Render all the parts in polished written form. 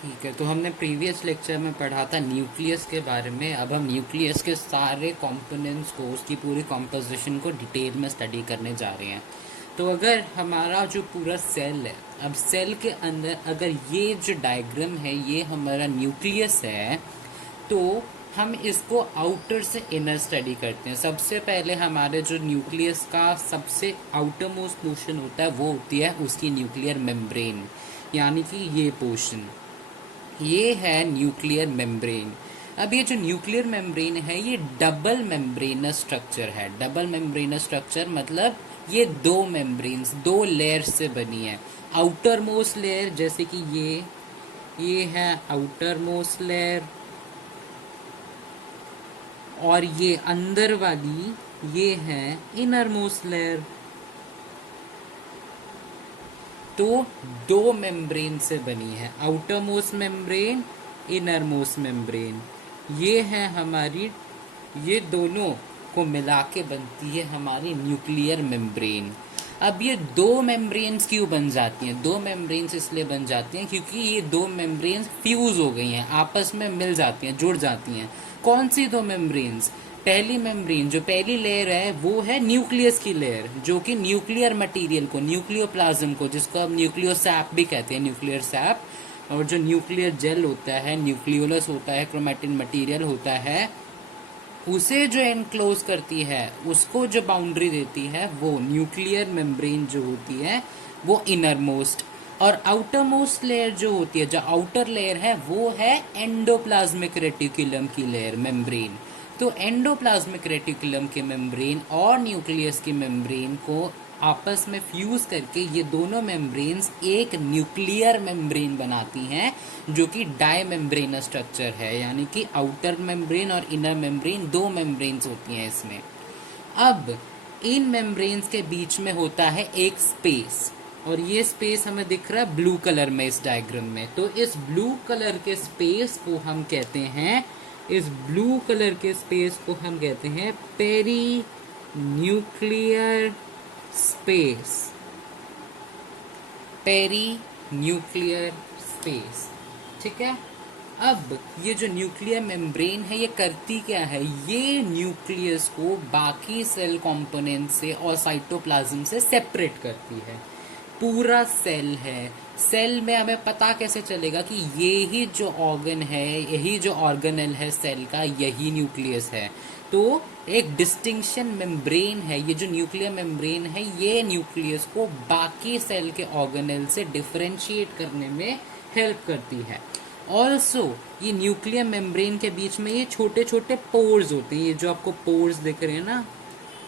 ठीक है, तो हमने प्रीवियस लेक्चर में पढ़ा था न्यूक्लियस के बारे में। अब हम न्यूक्लियस के सारे कंपोनेंट्स को, उसकी पूरी कॉम्पोजिशन को डिटेल में स्टडी करने जा रहे हैं। तो अगर हमारा जो पूरा सेल है, अब सेल के अंदर अगर ये जो डायग्राम है ये हमारा न्यूक्लियस है, तो हम इसको आउटर से इनर स्टडी करते हैं। सबसे पहले हमारे जो न्यूक्लियस का सबसे आउटर मोस्ट पोर्शन होता है वो होती है उसकी न्यूक्लियर मेम्ब्रेन, यानी कि ये पोर्शन, ये है न्यूक्लियर मेम्ब्रेन। अब ये जो न्यूक्लियर मेम्ब्रेन है ये डबल मेम्ब्रेनस स्ट्रक्चर है। डबल मेम्ब्रेनस स्ट्रक्चर मतलब ये दो मेम्ब्रेन्स, दो लेयर से बनी है। आउटर मोस्ट लेयर जैसे कि ये है आउटर मोस्ट लेयर, और ये अंदर वाली ये है इनर मोस्ट लेयर। तो दो मेम्ब्रेन से बनी है, outer most membrane, inner most membrane. ये है हमारी, ये दोनों को मिला के बनती है हमारी न्यूक्लियर मेम्ब्रेन। अब ये दो मेम्ब्रेन्स क्यों बन जाती हैं? दो मेम्ब्रेन्स इसलिए बन जाती हैं क्योंकि ये दो मेम्ब्रेन्स फ्यूज हो गई हैं, आपस में मिल जाती हैं, जुड़ जाती हैं। कौन सी दो मेम्ब्रेन्स? पहली मेम्ब्रेन, जो पहली लेयर है वो है न्यूक्लियस की लेयर, जो कि न्यूक्लियर मटेरियल को, न्यूक्लियोप्लाज्म को, जिसको हम न्यूक्लियोसैप भी कहते हैं, न्यूक्लियर सैप, और जो न्यूक्लियर जेल होता है, न्यूक्लियोलस होता है, क्रोमैटिन मटेरियल होता है, उसे जो एनक्लोज करती है, उसको जो बाउंड्री देती है, वो न्यूक्लियर मेम्ब्रेन जो होती है वो इनर मोस्ट। और आउटर मोस्ट लेयर जो होती है, जो आउटर लेयर है, वो है एंडोप्लाज्मिक रेटिकुलम की लेयर, मेम्ब्रेन। तो एंडोप्लाज्मिक रेटिकुलम के मेम्ब्रेन और न्यूक्लियस की मेम्ब्रेन को आपस में फ्यूज करके ये दोनों मेम्ब्रेन्स एक न्यूक्लियर मेम्ब्रेन बनाती हैं, जो कि डाई मेम्ब्रेनस स्ट्रक्चर है, यानी कि आउटर मेम्ब्रेन और इनर मेम्ब्रेन, दो मेम्ब्रेन्स होती हैं इसमें। अब इन मेम्ब्रेन्स के बीच में होता है एक स्पेस, और ये स्पेस हमें दिख रहा है ब्लू कलर में इस डायग्राम में। तो इस ब्लू कलर के स्पेस को हम कहते हैं, इस ब्लू कलर के स्पेस को हम कहते हैं perinuclear space, perinuclear space. ठीक है। अब ये जो न्यूक्लियर मेम्ब्रेन है ये करती क्या है? ये न्यूक्लियस को बाकी सेल कंपोनेंट से और साइटोप्लाज्म से सेपरेट करती है। पूरा सेल है, सेल में हमें पता कैसे चलेगा कि ये ही जो ऑर्गन है, यही जो ऑर्गेनेल है सेल का, यही न्यूक्लियस है? तो एक डिस्टिंक्शन मेम्ब्रेन है, ये जो न्यूक्लियर मेम्ब्रेन है ये न्यूक्लियस को बाकी सेल के ऑर्गेनेल से डिफरेंशिएट करने में हेल्प करती है। ऑल्सो ये न्यूक्लियर मेम्ब्रेन के बीच में ये छोटे छोटे पोर्स होते हैं, ये जो आपको पोर्स दिख रहे हैं ना,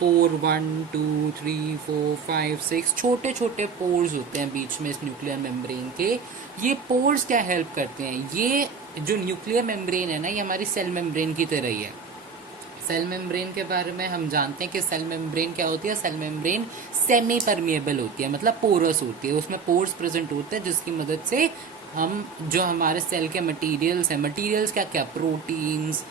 पोर 1 2 3 4 5 6, छोटे छोटे पोर्स होते हैं बीच में इस न्यूक्लियर मेम्ब्रेन के। ये पोर्स क्या हेल्प करते हैं? ये जो न्यूक्लियर मेम्ब्रेन है ना, ये हमारी सेल मेम्ब्रेन की तरह ही है। सेल मेम्ब्रेन के बारे में हम जानते हैं कि सेल मेम्ब्रेन क्या होती है। सेल मेम्ब्रेन सेमी परमिएबल होती है, मतलब पोरस होती है, उसमें पोर्स प्रेजेंट होते हैं जिसकी मदद से हम जो हमारे सेल के मटेरियल्स हैं, मटेरियल्स क्या क्या, प्रोटीन्स,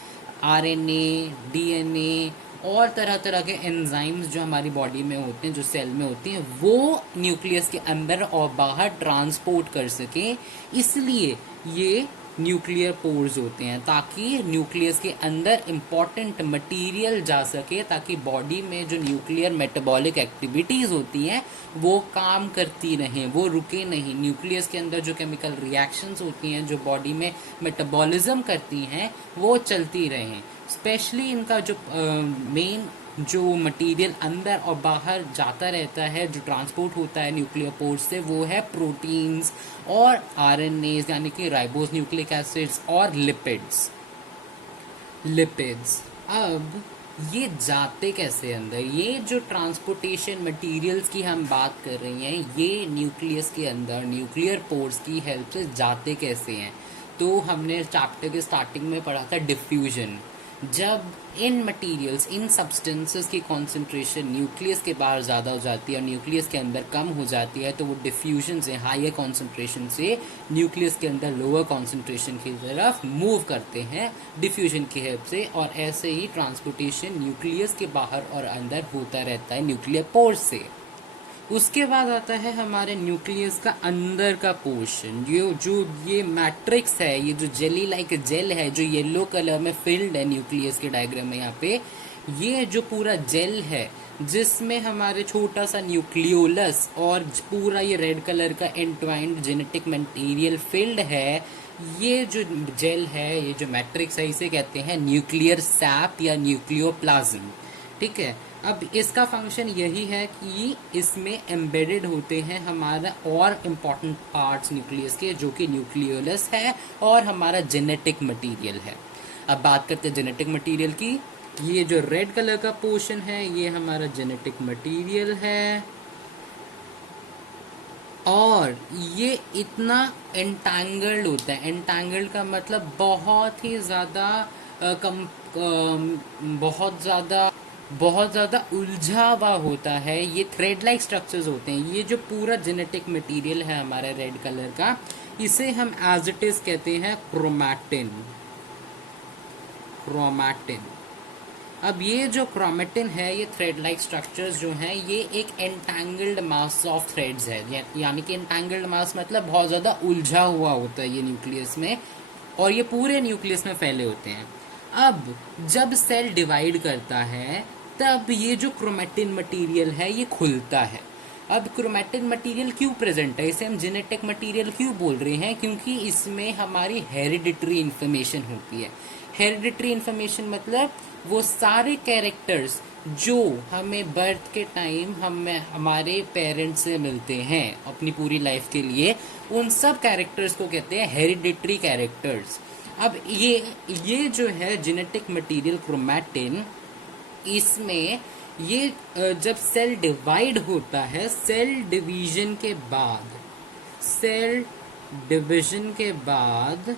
आरएनए, डीएनए और तरह तरह के एंजाइम्स जो हमारी बॉडी में होते हैं, जो सेल में होती हैं, वो न्यूक्लियस के अंदर और बाहर ट्रांसपोर्ट कर सके। इसलिए ये न्यूक्लियर पोर्स होते हैं, ताकि न्यूक्लियस के अंदर इंपॉर्टेंट मटेरियल जा सके, ताकि बॉडी में जो न्यूक्लियर मेटाबॉलिक एक्टिविटीज़ होती हैं वो काम करती रहें, वो रुके नहीं। न्यूक्लियस के अंदर जो केमिकल रिएक्शंस होती हैं, जो बॉडी में मेटाबॉलिज्म करती हैं, वो चलती रहें। स्पेशली इनका जो मेन जो मटेरियल अंदर और बाहर जाता रहता है, जो ट्रांसपोर्ट होता है न्यूक्लियर पोर्स से, वो है प्रोटीन्स और आरएनए, यानी कि राइबोस न्यूक्लिक एसिड्स और लिपिड्स। अब ये जाते कैसे अंदर? ये जो ट्रांसपोर्टेशन मटेरियल्स की हम बात कर रही हैं, ये न्यूक्लियस के अंदर न्यूक्लियर पोर्स की हेल्प से जाते कैसे हैं? तो हमने चैप्टर के स्टार्टिंग में पढ़ा था डिफ्यूजन। जब इन मटेरियल्स, इन सब्सटेंसेस की कॉन्सेंट्रेशन न्यूक्लियस के बाहर ज़्यादा हो जाती है और न्यूक्लियस के अंदर कम हो जाती है, तो वो डिफ्यूजन से, हायर कॉन्सेंट्रेशन से न्यूक्लियस के अंदर लोअर कॉन्सेंट्रेशन की तरफ मूव करते हैं डिफ्यूजन की हेल्प से। और ऐसे ही ट्रांसपोर्टेशन न्यूक्लियस के बाहर और अंदर होता रहता है न्यूक्लियर पोर्स से। उसके बाद आता है हमारे न्यूक्लियस का अंदर का पोर्शन, ये मैट्रिक्स है, ये जो जेली लाइक जेल है जो येलो कलर में फिल्ड है न्यूक्लियस के डायग्राम में यहाँ पे, ये जो पूरा जेल है जिसमें हमारे छोटा सा न्यूक्लियोलस और पूरा ये रेड कलर का एंटवाइंड जेनेटिक मटेरियल फिल्ड है, ये जो जेल है, ये जो मैट्रिक्स है, इसे कहते हैं न्यूक्लियर सैप या न्यूक्लियोप्लाज्म। ठीक है, अब इसका फंक्शन यही है कि इसमें एम्बेडेड होते हैं हमारा और इम्पॉर्टेंट पार्ट्स न्यूक्लियस के, जो कि न्यूक्लियोलस है और हमारा जेनेटिक मटेरियल है। अब बात करते हैं जेनेटिक मटेरियल की। ये जो रेड कलर का पोर्शन है ये हमारा जेनेटिक मटेरियल है, और ये इतना एंटैंगल्ड होता है। एंटैंगल्ड का मतलब बहुत ही ज़्यादा बहुत ज़्यादा उलझा हुआ होता है। ये थ्रेड लाइक स्ट्रक्चर्स होते हैं। ये जो पूरा जेनेटिक मटेरियल है हमारा रेड कलर का, इसे हम एज इट इज़ कहते हैं क्रोमैटिन। अब ये जो क्रोमेटिन है, ये थ्रेड लाइक स्ट्रक्चर्स जो हैं, ये एक एंटैंगल्ड मास ऑफ थ्रेड्स है। यानी कि एंटैंगल्ड मास मतलब बहुत ज़्यादा उलझा हुआ होता है ये न्यूक्लियस में, और ये पूरे न्यूक्लियस में फैले होते हैं। अब जब सेल डिवाइड करता है तब ये जो क्रोमेटिन मटेरियल है ये खुलता है। अब क्रोमेटिन मटेरियल क्यों प्रेजेंट है, इसे हम जेनेटिक मटेरियल क्यों बोल रहे हैं? क्योंकि इसमें हमारी हेरिडिटरी इन्फॉर्मेशन होती है। हेरिडिटरी इन्फॉर्मेशन मतलब वो सारे कैरेक्टर्स जो हमें बर्थ के टाइम हमें हमारे पेरेंट्स से मिलते हैं अपनी पूरी लाइफ के लिए, उन सब कैरेक्टर्स को कहते हैं हेरिडिटरी कैरेक्टर्स। अब ये जो है जेनेटिक मटेरियल क्रोमैटिन, इसमें ये जब सेल डिवाइड होता है, सेल डिवीजन के बाद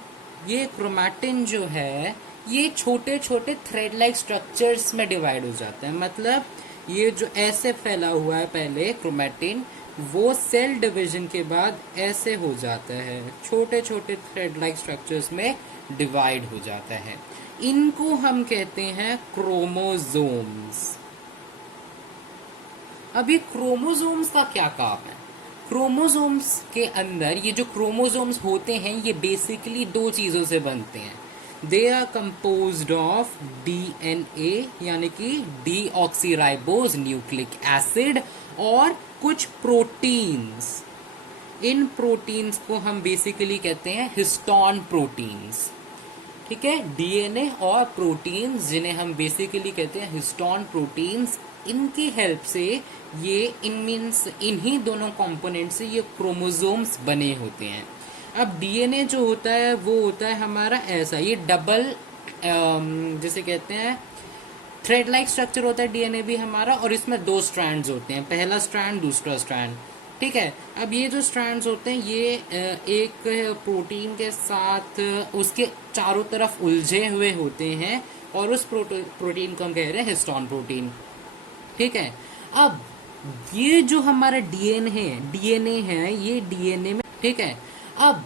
ये क्रोमैटिन जो है ये छोटे छोटे थ्रेड लाइक स्ट्रक्चर्स में डिवाइड हो जाते हैं। मतलब ये जो ऐसे फैला हुआ है पहले क्रोमैटिन, वो सेल डिवीजन के बाद ऐसे हो जाता है, छोटे छोटे थ्रेड लाइक स्ट्रक्चर्स में डिवाइड हो जाता है। इनको हम कहते हैं क्रोमोसोम्स। अब ये क्रोमोसोम्स का क्या काम है? क्रोमोसोम्स के अंदर ये जो क्रोमोसोम्स होते हैं ये बेसिकली दो चीज़ों से बनते हैं। They are composed of DNA यानी कि डीऑक्सीराइबोज न्यूक्लिक एसिड और कुछ प्रोटीन्स। इन प्रोटीन्स को हम बेसिकली कहते हैं हिस्टोन प्रोटीन्स। ठीक है, डीएनए और प्रोटीन्स जिन्हें हम बेसिकली कहते हैं हिस्टोन प्रोटीन्स, इनकी हेल्प से ये इन्हीं दोनों कंपोनेंट से ये क्रोमोसोम्स बने होते हैं। अब डीएनए जो होता है वो होता है हमारा ऐसा, ये डबल जिसे कहते हैं थ्रेड लाइक स्ट्रक्चर होता है डीएनए भी हमारा, और इसमें दो स्ट्रैंड्स होते हैं, पहला स्ट्रैंड दूसरा स्ट्रैंड। ठीक है, अब ये जो स्ट्रैंड्स होते हैं ये एक प्रोटीन के साथ उसके चारों तरफ उलझे हुए होते हैं, और उस प्रोटीन को हम कह रहे हैं हिस्टोन प्रोटीन। ठीक है, अब ये जो हमारा डीएनए है ये डीएनए में, ठीक है, अब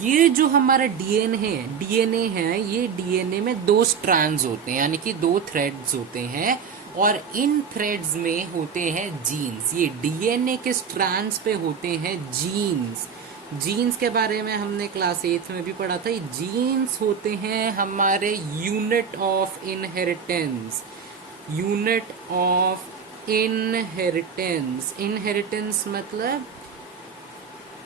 ये जो हमारा डीएनए है ये डीएनए में दो स्ट्रैंड्स होते हैं, यानी कि दो थ्रेड्स होते हैं, और इन थ्रेड्स में होते हैं जीन्स। ये डीएनए के स्ट्रैंड्स पे होते हैं जीन्स। जीन्स के बारे में हमने क्लास 8 में भी पढ़ा था। ये जीन्स होते हैं हमारे यूनिट ऑफ इनहेरिटेंस। इनहेरिटेंस मतलब,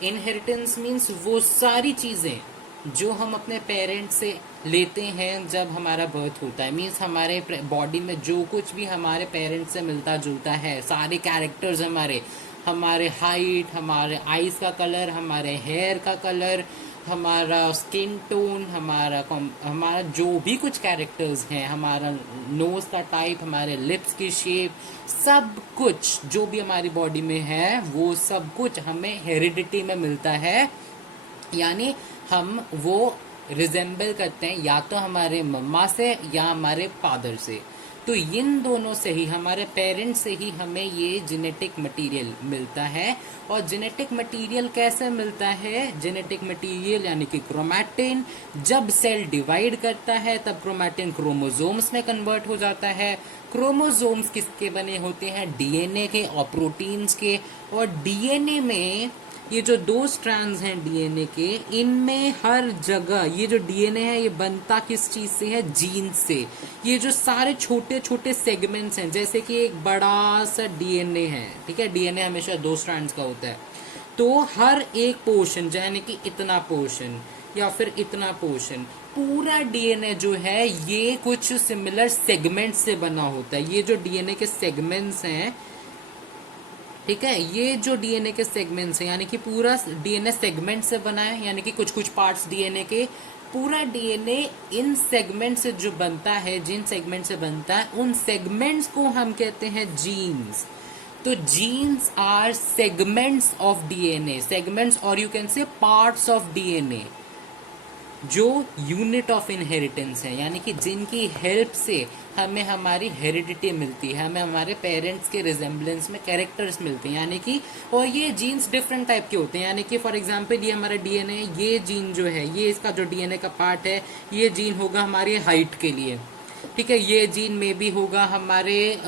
इनहेरिटेंस मीन्स वो सारी चीज़ें जो हम अपने पेरेंट्स से लेते हैं जब हमारा बर्थ होता है। मीन्स हमारे बॉडी में जो कुछ भी हमारे पेरेंट्स से मिलता जुलता है, सारे कैरेक्टर्स हमारे हाइट, हमारे आईज का कलर, हमारे हेयर का कलर, हमारा स्किन टोन, हमारा जो भी कुछ कैरेक्टर्स हैं, हमारा नोज का टाइप, हमारे लिप्स की शेप, सब कुछ जो भी हमारी बॉडी में है वो सब कुछ हमें हेरिडिटी में मिलता है। यानी हम वो रिजेंबल करते हैं या तो हमारे मम्मा से या हमारे फादर से। तो इन दोनों से ही, हमारे पेरेंट्स से ही हमें ये जेनेटिक मटेरियल मिलता है। और जेनेटिक मटेरियल कैसे मिलता है? जेनेटिक मटेरियल यानी कि क्रोमैटिन, जब सेल डिवाइड करता है तब क्रोमैटिन क्रोमोसोम्स में कन्वर्ट हो जाता है। क्रोमोसोम्स किसके बने होते हैं? डीएनए के और प्रोटीन्स के। और डीएनए में ये जो 2 स्ट्रैंड्स हैं डीएनए के, इनमें हर जगह ये जो डीएनए है ये बनता किस चीज से है? जीन से। ये जो सारे छोटे छोटे सेगमेंट्स हैं, जैसे कि एक बड़ा सा डीएनए है, ठीक है, डीएनए हमेशा 2 स्ट्रैंड्स का होता है, तो हर एक पोर्शन यानी कि इतना पोर्शन या फिर इतना पोर्शन, पूरा डीएनए जो है ये कुछ सिमिलर सेगमेंट से बना होता है। ये जो डीएनए के सेगमेंट्स हैं, ठीक है, ये जो डीएनए के सेगमेंट्स हैं, यानी कि पूरा डीएनए सेगमेंट से बना है, यानी कि कुछ कुछ पार्ट्स डीएनए के, पूरा डीएनए इन सेगमेंट से जो बनता है, जिन सेगमेंट से बनता है, उन सेगमेंट्स को हम कहते हैं जीन्स। तो genes are segments of DNA, segments और you can say parts of DNA, जो यूनिट ऑफ इनहेरिटेंस है, यानी कि जिनकी हेल्प से हमें हमारी हेरिडिटी मिलती है, हमें हमारे पेरेंट्स के रिजेम्बलेंस में कैरेक्टर्स मिलते हैं, यानी कि, और ये जीन्स डिफरेंट टाइप के होते हैं, यानी कि फॉर एग्जांपल ये हमारा डीएनए, ये जीन जो है, ये इसका जो डीएनए का पार्ट है, ये जीन होगा हमारी हाइट के लिए, ठीक है, ये जीन में भी होगा हमारे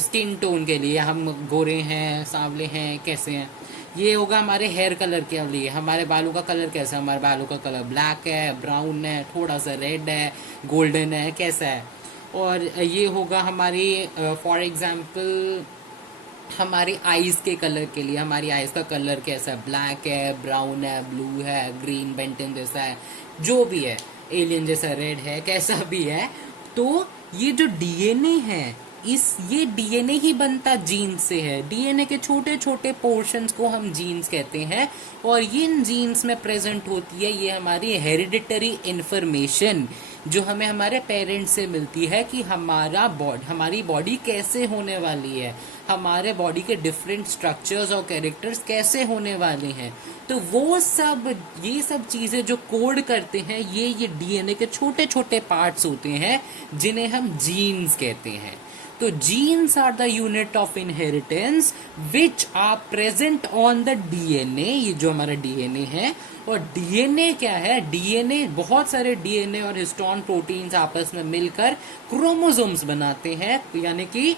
स्किन टोन के लिए, हम गोरे हैं, सांवले हैं, कैसे हैं, ये होगा हमारे हेयर कलर के लिए, हमारे बालों का कलर कैसा है, हमारे बालों का कलर ब्लैक है, ब्राउन है, थोड़ा सा रेड है, गोल्डन है, कैसा है। और ये होगा हमारी फॉर एग्जांपल हमारी आईज के कलर के लिए, हमारी आईज का कलर कैसा है, ब्लैक है, ब्राउन है, ब्लू है, ग्रीन, बेंटन जैसा है, जो भी है, एलियन जैसा रेड है, कैसा भी है। तो ये जो डीएनए है, ये डीएनए ही बनता जीन से है। डीएनए के छोटे छोटे पोर्शंस को हम जीन्स कहते हैं, और इन जीन्स में प्रेजेंट होती है ये हमारी हेरिडिटरी इंफॉर्मेशन, जो हमें हमारे पेरेंट्स से मिलती है कि हमारी बॉडी कैसे होने वाली है, हमारे बॉडी के डिफरेंट स्ट्रक्चर्स और कैरेक्टर्स कैसे होने वाले हैं। तो वो सब, ये सब चीज़ें जो कोड करते हैं, ये डीएनए के छोटे छोटे पार्ट्स होते हैं, जिन्हें हम जीन्स कहते हैं। तो genes are the unit of inheritance which are present on the DNA, ये जो हमारा डीएनए है। और डीएनए क्या है? डीएनए, बहुत सारे डीएनए और हिस्टोन प्रोटीन्स आपस में मिलकर क्रोमोसोम्स बनाते हैं, यानी कि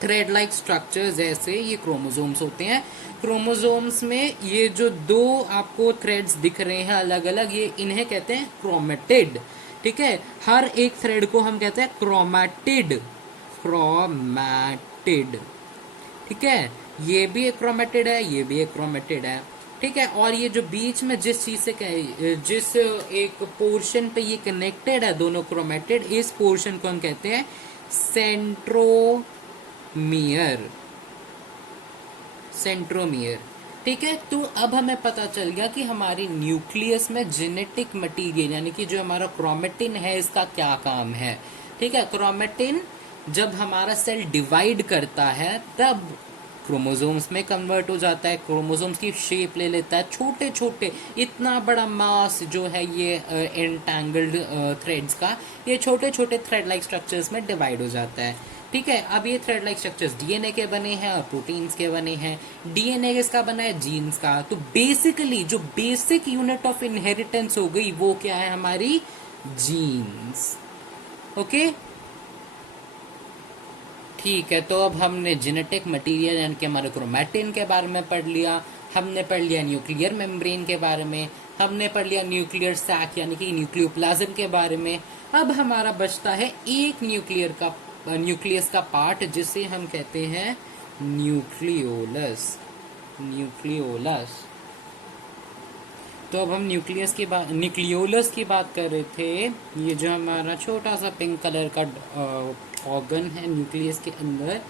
थ्रेड लाइक स्ट्रक्चर्स, जैसे ये क्रोमोसोम्स होते हैं। क्रोमोसोम्स में ये जो 2 आपको थ्रेड्स दिख रहे हैं अलग अलग, ये इन्हें कहते हैं क्रोमेटिड, ठीक है। हर एक थ्रेड को हम कहते हैं क्रोमेटिड, क्रोमेटिड, ठीक है। ये भी एक क्रोमेटिड है, ये भी एक क्रोमेटिड है, ठीक है। और ये जो बीच में जिस चीज से, जिस एक पोर्शन पे ये कनेक्टेड है दोनों क्रोमेटिड, इस पोर्शन को हम कहते हैं सेंट्रोमियर, सेंट्रोमियर, ठीक है। तो अब हमें पता चल गया कि हमारी न्यूक्लियस में जेनेटिक मटेरियल, यानी कि जो हमारा क्रोमेटिन है, इसका क्या काम है, ठीक है। क्रोमेटिन जब हमारा सेल डिवाइड करता है तब क्रोमोसोम्स में कन्वर्ट हो जाता है, क्रोमोसोम्स की शेप ले लेता है, छोटे छोटे, इतना बड़ा मास जो है ये एंटेंगल्ड थ्रेड्स का, ये छोटे छोटे थ्रेड लाइक स्ट्रक्चर्स में डिवाइड हो जाता है, ठीक है। अब ये थ्रेड लाइक स्ट्रक्चर्स डीएनए के बने हैं और प्रोटीन्स के बने हैं। डीएनए किसका बना है? जीन्स का। तो बेसिकली जो बेसिक यूनिट ऑफ इनहेरिटेंस हो गई वो क्या है? हमारी जीन्स, ओके, ठीक है। तो अब हमने जेनेटिक मटेरियल यानी कि हमारे क्रोमैटिन के बारे में पढ़ लिया, हमने पढ़ लिया न्यूक्लियर मेम्ब्रेन के बारे में, हमने पढ़ लिया न्यूक्लियर सैक यानी कि न्यूक्लियोप्लाज्म के बारे में। अब हमारा बचता है एक न्यूक्लियस का पार्ट, जिसे हम कहते हैं न्यूक्लियोलस, न्यूक्लियोलस। तो अब हम न्यूक्लियोलस की बात कर रहे थे। ये जो हमारा छोटा सा पिंक कलर का ऑर्गन है न्यूक्लियस के अंदर,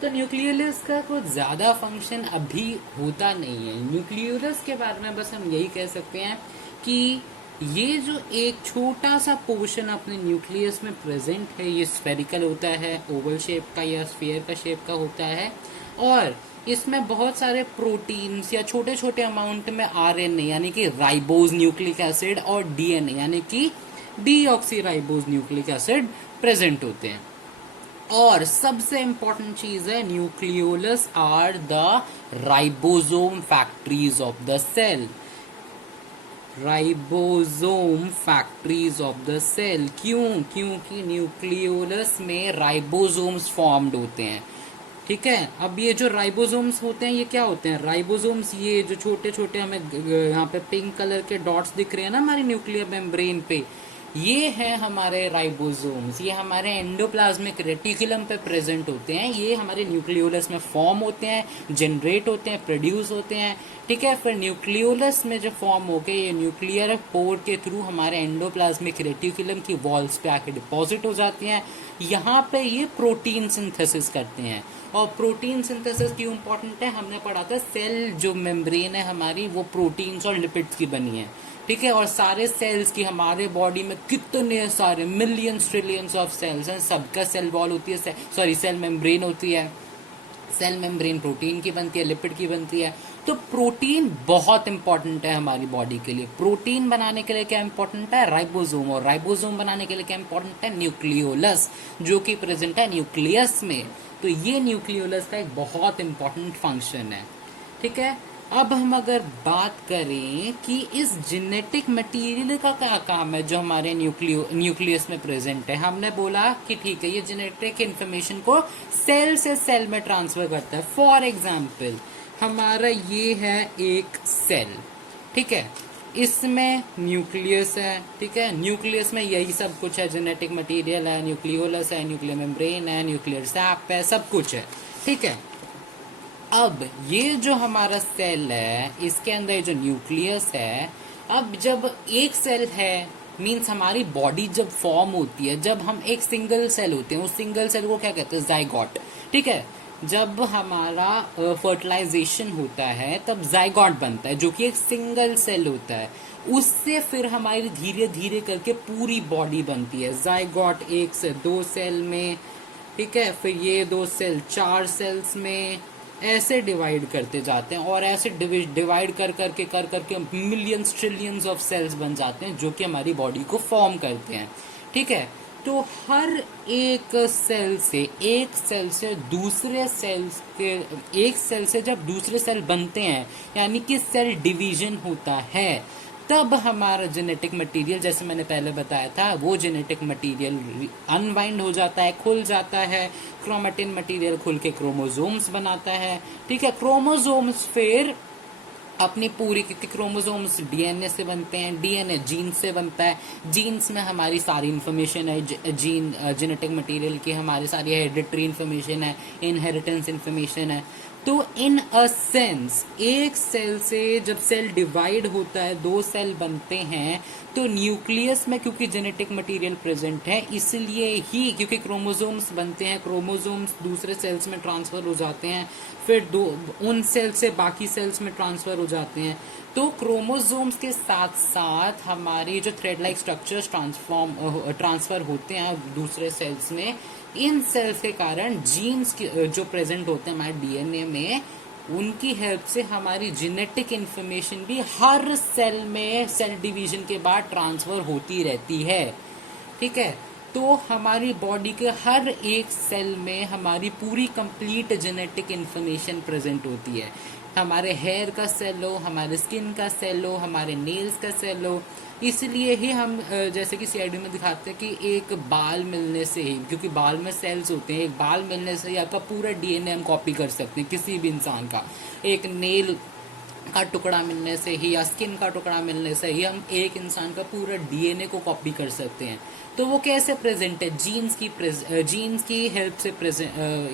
तो न्यूक्लियोलस का कुछ ज़्यादा फंक्शन अभी होता नहीं है। न्यूक्लियोलस के बारे में बस हम यही कह सकते हैं कि ये जो एक छोटा सा पोर्शन अपने न्यूक्लियस में प्रेजेंट है, ये स्फेरिकल होता है, ओवल शेप का या स्फीयर का शेप का होता है, और इसमें बहुत सारे प्रोटीन्स या छोटे छोटे अमाउंट में आरएनए यानी कि राइबोज न्यूक्लिक एसिड और डीएनए यानी कि deoxyribose nucleic acid present होते हैं, और सबसे इंपॉर्टेंट चीज है, nucleolus are the ribosome factories of the cell. Ribosome factories of the cell, क्यों? क्योंकि न्यूक्लियोलस में राइबोसोम्स फॉर्म्ड होते हैं। ठीक है, अब ये जो राइबोसोम्स होते हैं ये क्या होते हैं? राइबोसोम्स, ये जो छोटे छोटे हमें यहाँ पे पिंक कलर के डॉट्स दिख रहे हैं ना हमारी न्यूक्लियर मेम्ब्रेन पे, ये है हमारे राइबोसोम्स। ये हमारे एंडोप्लाज्मिक रेटिकुलम पे प्रेजेंट होते हैं। ये हमारे न्यूक्लियोलस में फॉर्म होते हैं, जनरेट होते हैं, प्रोड्यूस होते हैं। ठीक है, फिर न्यूक्लियोलस में जो फॉर्म होके ये न्यूक्लियर पोर के थ्रू हमारे एंडोप्लाज्मिक रेटिकुलम की वॉल्स पे आके डिपॉजिट हो जाती हैं। यहाँ पे ये प्रोटीन सिंथेसिस करते हैं। और प्रोटीन सिंथेसिस क्यों इंपॉर्टेंट है? हमने पढ़ा था सेल जो मेम्ब्रेन है हमारी वो प्रोटीन्स और लिपिड्स की बनी है। ठीक है, और सारे सेल्स की हमारे बॉडी में कितने सारे मिलियंस ट्रिलियंस ऑफ सेल्स हैं, सबका सेल वॉल होती है, सॉरी सेल मेम्ब्रेन होती है। सेल मेम्ब्रेन प्रोटीन की बनती है, लिपिड की बनती है। तो प्रोटीन बहुत इंपॉर्टेंट है हमारी बॉडी के लिए। प्रोटीन बनाने के लिए क्या इंपॉर्टेंट है? राइबोसोम। और राइबोसोम बनाने के लिए क्या इंपॉर्टेंट है? न्यूक्लियोलस, जो कि प्रेजेंट है न्यूक्लियस में। तो ये न्यूक्लियोलस का एक बहुत इंपॉर्टेंट फंक्शन है। ठीक है, अब हम अगर बात करें कि इस जेनेटिक मटेरियल का क्या काम है जो हमारे न्यूक्लियस में प्रेजेंट है। हमने बोला कि ठीक है, ये जेनेटिक इंफॉर्मेशन को सेल से सेल में ट्रांसफर करता है। फॉर एग्जाम्पल, हमारा ये है एक सेल, ठीक है, इसमें न्यूक्लियस है। ठीक है, न्यूक्लियस में यही सब कुछ है, जेनेटिक मटेरियल है, न्यूक्लियोलस है, न्यूक्लियर मेम्ब्रेन है, न्यूक्लियर सैप है, सब कुछ है। ठीक है, अब ये जो हमारा सेल है इसके अंदर जो न्यूक्लियस है, अब जब एक सेल है, मीन्स हमारी बॉडी जब फॉर्म होती है, जब हम एक सिंगल सेल होते हैं, उस सिंगल सेल को क्या कहते हैं? जाइगोट। ठीक है, जब हमारा फर्टिलाइजेशन होता है तब जाइगोट बनता है, जो कि एक सिंगल सेल होता है। उससे फिर हमारी धीरे धीरे करके पूरी बॉडी बनती है। जाइगोट 1 से 2 सेल में, ठीक है, फिर ये 2 सेल 4 सेल्स में, ऐसे डिवाइड करते जाते हैं। और ऐसे डिवाइड कर करके मिलियंस ट्रिलियंस ऑफ सेल्स बन जाते हैं, जो कि हमारी बॉडी को फॉर्म करते हैं। ठीक है, तो हर एक सेल से दूसरे सेल्स के, एक सेल से जब दूसरे सेल बनते हैं, यानी कि सेल डिवीजन होता है, तब हमारा जेनेटिक मटेरियल, जैसे मैंने पहले बताया था, वो जेनेटिक मटेरियल अनवाइंड हो जाता है, खुल जाता है। क्रोमेटिन मटेरियल खुल के क्रोमोसोम्स बनाता है। ठीक है, क्रोमोसोम्स फिर अपनी पूरी, क्योंकि क्रोमोसोम्स डीएनए से बनते हैं, डीएनए जीन से बनता है, जीन्स में हमारी सारी इन्फॉर्मेशन है, जीन जेनेटिक मटेरियल की हमारी सारी हेरिडिटरी इन्फॉर्मेशन है, इनहेरिटेंस इन्फॉर्मेशन है। तो इन अ सेंस एक सेल से जब सेल डिवाइड होता है, 2 सेल बनते हैं, तो न्यूक्लियस में क्योंकि जेनेटिक मटेरियल प्रेजेंट है, इसलिए ही, क्योंकि क्रोमोसोम्स बनते हैं, क्रोमोसोम्स दूसरे सेल्स में ट्रांसफर हो जाते हैं, फिर उन सेल से बाकी सेल्स में ट्रांसफर हो जाते हैं। तो क्रोमोसोम्स के साथ साथ हमारे जो थ्रेड लाइक स्ट्रक्चर्स ट्रांसफर होते हैं दूसरे सेल्स में, इन सेल्स के कारण जीन्स जो प्रेजेंट होते हैं हमारे डीएनए में, उनकी हेल्प से हमारी जेनेटिक इंफॉर्मेशन भी हर सेल में सेल डिवीजन के बाद ट्रांसफर होती रहती है। ठीक है, तो हमारी बॉडी के हर एक सेल में हमारी पूरी कंप्लीट जेनेटिक इंफॉर्मेशन प्रेजेंट होती है। हमारे हेयर का सेल हो, हमारे स्किन का सेल हो, हमारे नेल्स का सेल हो। इसलिए ही हम जैसे कि सीआईडी में दिखाते हैं कि एक बाल मिलने से ही, क्योंकि बाल में सेल्स होते हैं, एक बाल मिलने से ही आपका पूरा डीएनए हम कॉपी कर सकते हैं किसी भी इंसान का। एक नेल का टुकड़ा मिलने से ही या स्किन का टुकड़ा मिलने से ही हम एक इंसान का पूरा डीएनए को कॉपी कर सकते हैं। तो वो कैसे प्रेजेंट है? जीन्स की हेल्प से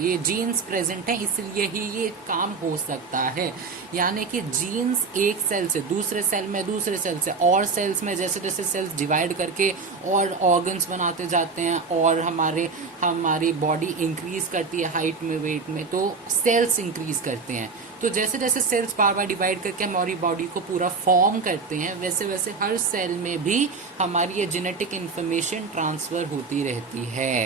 ये जीन्स प्रेजेंट है, इसलिए ही ये काम हो सकता है। यानी कि जीन्स एक सेल से दूसरे सेल में, दूसरे सेल से और सेल्स में, जैसे जैसे सेल्स डिवाइड करके और ऑर्गन्स बनाते जाते हैं, और हमारी बॉडी इंक्रीज करती है हाइट में, वेट में, तो सेल्स इंक्रीज करते हैं। तो जैसे जैसे सेल्स बार बार डिवाइड करके हमारी बॉडी को पूरा फॉर्म करते हैं, वैसे वैसे हर सेल में भी हमारी ये जेनेटिक इंफॉर्मेशन ट्रांसफर होती रहती है।